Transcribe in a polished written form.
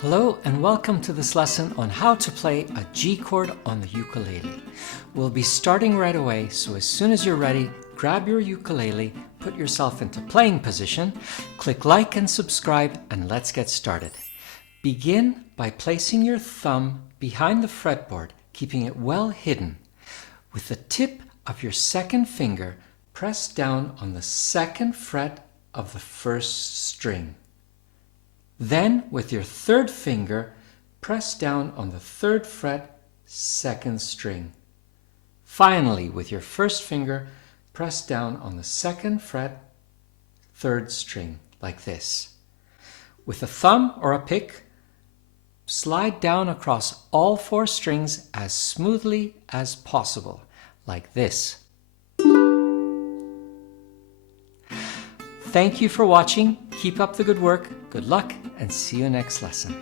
Hello and welcome to this lesson on how to play a G chord on the ukulele. We'll be starting right away, so as soon as you're ready, grab your ukulele, put yourself into playing position, click like and subscribe, and let's get started. Begin by placing your thumb behind the fretboard, keeping it well hidden. With the tip of your second finger, press down on the second fret of the first string. Then, with your third finger, press down on the third fret, second string. Finally, with your first finger, press down on the second fret, third string, like this. With a thumb or a pick, slide down across all four strings as smoothly as possible, like this. Thank you for watching. Keep up the good work. Good luck and see you next lesson.